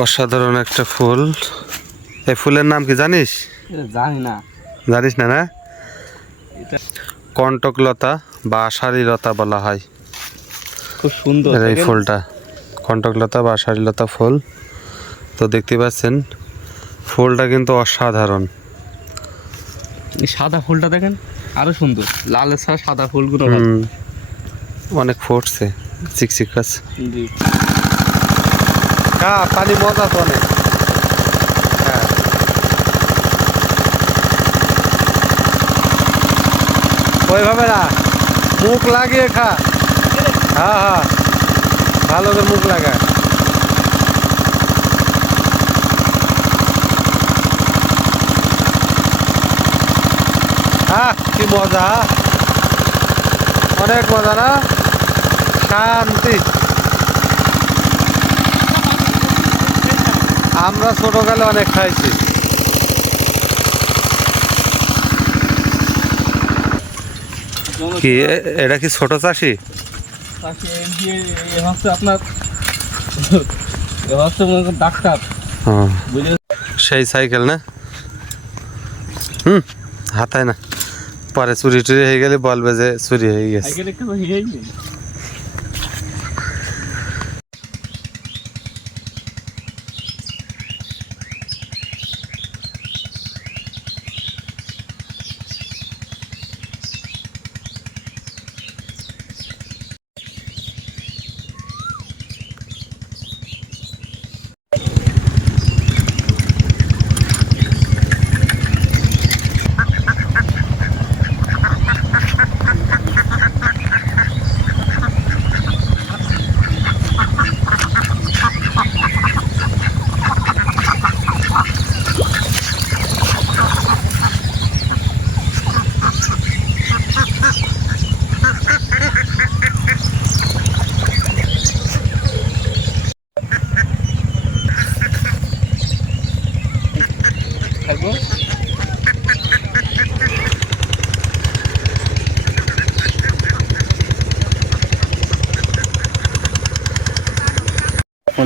অসাধারণ একটা ফুল। এই ফুলের নাম কি জানিস? জানি না। জানিস না না? কণ্টকলতা বা আষাঢ়ি লতা বলা হয়। খুব সুন্দর এই? ফুলটা। কণ্টকলতা বা আষাঢ়ি লতা ফুল। তো দেখতে পাচ্ছেন ফুলটা কিন্তু অসাধারণ। এই সাদা ফুলটা দেখেন আরও সুন্দর। লাল ছাড়া সাদা ফুলগুলো অনেক ফুটছে চিকচিক আছে। হ্যাঁ পানি মজা তো অনেক। হ্যাঁ। ওইভাবে না, মুখ লাগিয়ে খা। হ্যাঁ হ্যাঁ। ভালো করে মুখ লাগা। হ্যাঁ কি মজা। অনেক মজা না? শান্তি। আমরা ছোটকালে অনেক খাইছি। কি এটা কি ছোট চাষি? আপনার ডাক্তার। সেই সাইকেল না? হুম হাতায় না। পরে চুরি টুরি হয়ে গেলে বলবে যে চুরি হয়ে গেছে।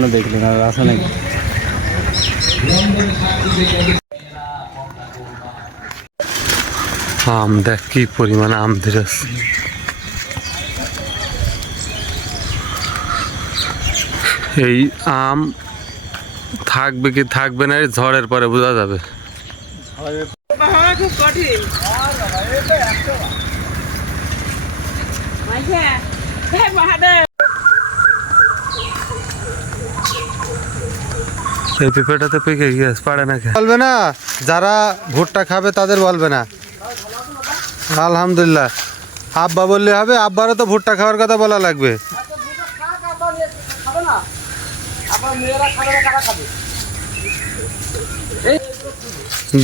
কোনো দেখলেন আর আসা নাকি? আম দেখ কি পরিমাণ আম ধরেছে এই আম থাকবে কি থাকবে না ঝড়ের পরে বোঝা যাবে। কঠিন এই পেঁপেটাতে পেকে গিয়েছে পারে না বলবে না যারা ভুট্টা খাবে তাদের বলবে না। আলহামদুলিল্লাহ। আব্বা বললে হবে আব্বারও তো ভুট্টা খাওয়ার কথা বলা লাগবে।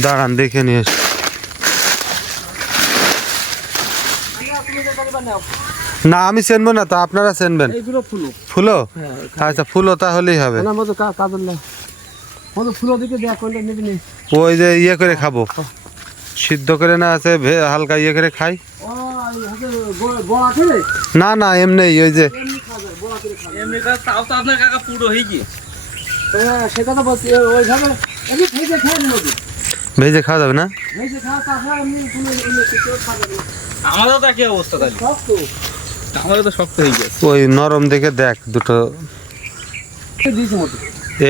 দাঁড়ান দেখে নিয়ে না আমি চেনবো না তো আপনারা চেনবেন ফুলো। ফুলো? আচ্ছা ফুলো তাহলেই হবে। ওই যে ইয়ে করে খাব। সিদ্ধ করে না আছে ভে- হালকা ইয়ে করে খাই। না না এমনি ওই যে এমনি কাজ তাও তো আপনার কাকা পুরো গিয়ে। সেটা তো বলছি ওইভাবে এমনি ভেজে খাওয়া যাবে না? আমারও তো একই অবস্থা তাই আমারও তো শক্ত হয়ে গেছে ওই নরম দেখে দেখ দুটো। দিয়েছি মতো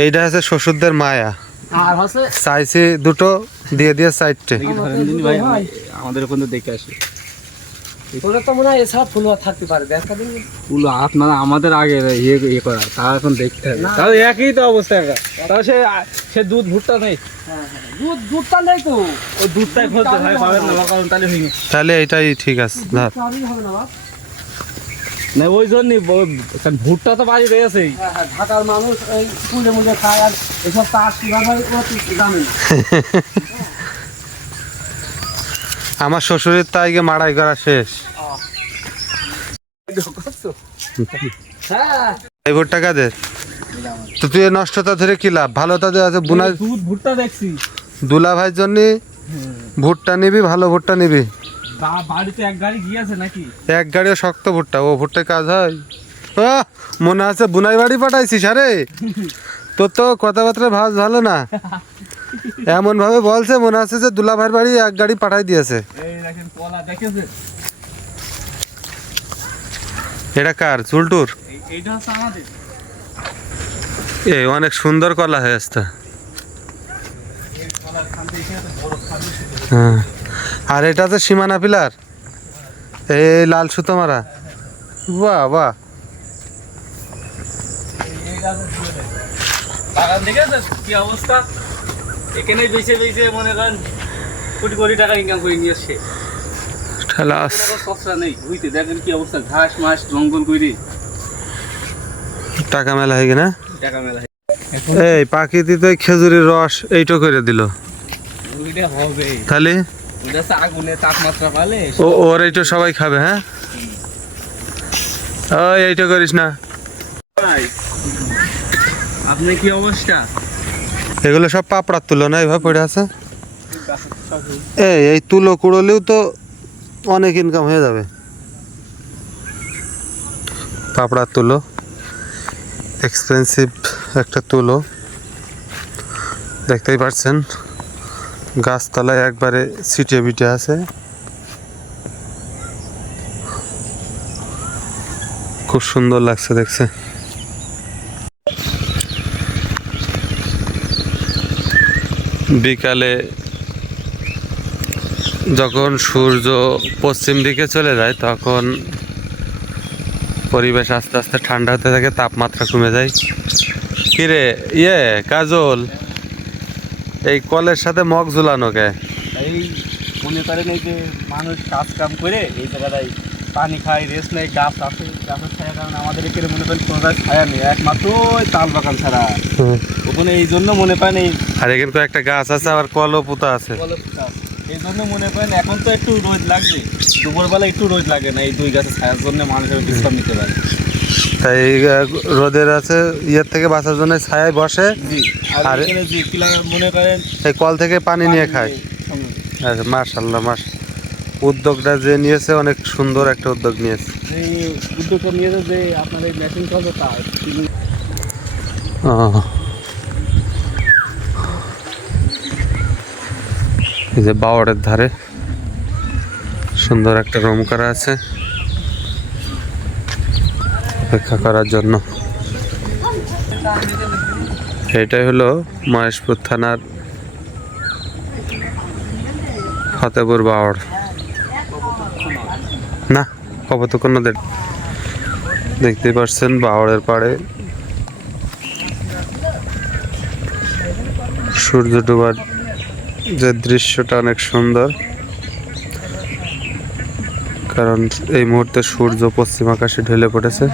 এইটা হচ্ছে শ্বশুরদের মায়া। আর হচ্ছে চাইছি দুটো দিয়ে দিয়ে চারটে। ভাই আমাদের ওখানে দেখে আসি। ওটা তো মনে হয় এছাড়া ফুল থাকতে পারে দেখা দিন ফুল আপনারা আমাদের আগে ইয়ে ইয়ে করা তা এখন দেখতে হবে। তাহলে একই তো অবস্থা একা। তাহলে সে সে দুধ ভুট্টা নেই। দুধ দুধটা নেই তো। ওই দুধটাই খোঁজতে ভাই পাবেন না কারণ তাহলে তাহলে এটাই ঠিক আছে হবে না না ওই জন্যই কারণ ভুট্টা তো বাড়ি রয়েছেই। ঢাকার মানুষ এই পুজো মুজে খায় আর এসব তার কীভাবে জানে আমার শ্বশুরের তাইকে মাড়াই করা শেষ। হ্যাঁ। এই ভুট্টা কাদের? তো তুই নষ্টতা ধরে কি লাভ? ভালো তাদের আছে বুনা ভুট্টা দেখছি। দুলা ভাইয়ের জন্য ভুট্টা নিবি ভালো ভুট্টা নিবি। বাড়িতে এক গাড়ি গিয়েছে নাকি? এক গাড়িও শক্ত ভুট্টা। ও ভুট্টায় কাজ হয়? আহ, মনে আছে বুনাই বাড়ি পাঠাইছিস আরে? তোর তো কথাবার্তা ভাব ভালো না। এমন ভাবে বলছে মনে আছে যে দুলাভাইয়ের বাড়ি এক গাড়ি পাঠাই দিয়েছে। কলা এটা কার? চুলটুর? এই অনেক সুন্দর কলা হয়ে আসছে এই কলার খান্তি এখানে তো বড় খান্তি ছিল। হ্যাঁ। আর এটা তো সীমানা পিলার? এই লাল সুতো মারা। বাহ বাহ। এই বাগান দেখেছেন কি অবস্থা? এখানেই বেঁচে বেঁচে মনে করেন কোটি কোটি টাকা ইনকাম করে নিয়ে আসছে ঠেলাস কোনো সস্তা নেই। বুঝতে দেখেন কি অবস্থা। ঘাস মাস জঙ্গল করে টাকা মেলা হয়ে টাকা মেলা এই পাখিতে তো খেজুরের রস এইটো করে দিল। হবে। তাহলে? আগুনে তাপমাত্রা পালে ও ওর এইটো সবাই খাবে হ্যাঁ? ওই এইটো করিস না। ভাই, আপনার কি অবস্থা? এগুলো সব পাপড়ার তুলো না এইভাবে পড়ে আছে? এই এই তুলো কুড়োলেও তো অনেক ইনকাম হয়ে যাবে। পাপড়ার তুলো এক্সপেন্সিভ একটা তুলো। দেখতেই পাচ্ছেন গাছতলায় একবারে সিটে বিটে আছে। খুব সুন্দর লাগছে দেখছে। বিকালে যখন সূর্য পশ্চিম দিকে চলে যায়, তখন পরিবেশ আস্তে আস্তে ঠান্ডা হতে থাকে, তাপমাত্রা কমে যায়। কিরে ইয়ে কাজল? এই কলের সাথে মগ ঝুলানো কে? এই মনে করেন এই যে মানুষ কাজ কাম করে এই জায়গাটায় পানি খায় রেস্ট নেয় গাছ আছে গাছের ছায়া কারণে আমাদের এখানে মনে করেন কোনো ছায়া নেই একমাত্র ওই তাল বাগান ছাড়া। ওখানে এই জন্য মনে করেন এই আর এখানে কয়েকটা গাছ আছে আবার কলও পুঁতা আছে। কলপটা আছে। এই জন্য মনে করেন এখন তো একটু রোদ লাগবে দুপুরবেলা একটু রোদ লাগে না এই দুই গাছের ছায়ার জন্য মানুষের বিশ্রাম নিতে পারে। তাই রোদের আছে ইয়ের থেকে বাঁচার জন্য ছায়ায় বসে আর কিলা মনে করেন এই কল থেকে পানি নিয়ে খায়। আচ্ছা মাশাল্লাহ মাস উদ্যোগটা যে নিয়েছে অনেক সুন্দর একটা উদ্যোগ নিয়েছে উদ্যোগটা যে আপনার এই মেশিন চলবে তা ও। এই যে বাওয়ারের ধারে সুন্দর একটা রুম করা আছে অপেক্ষা করার জন্য। এটাই হলো মহেশপুর থানার ফতেপুর বাওয়ার না কতক্ষণ নদের দেখতেই পাচ্ছেন বাওয়ারের পাড়ে। সূর্য ডোবার যে দৃশ্যটা অনেক সুন্দর। কারণ এই মুহূর্তে সূর্য পশ্চিম আকাশে ঢেলে পড়েছে।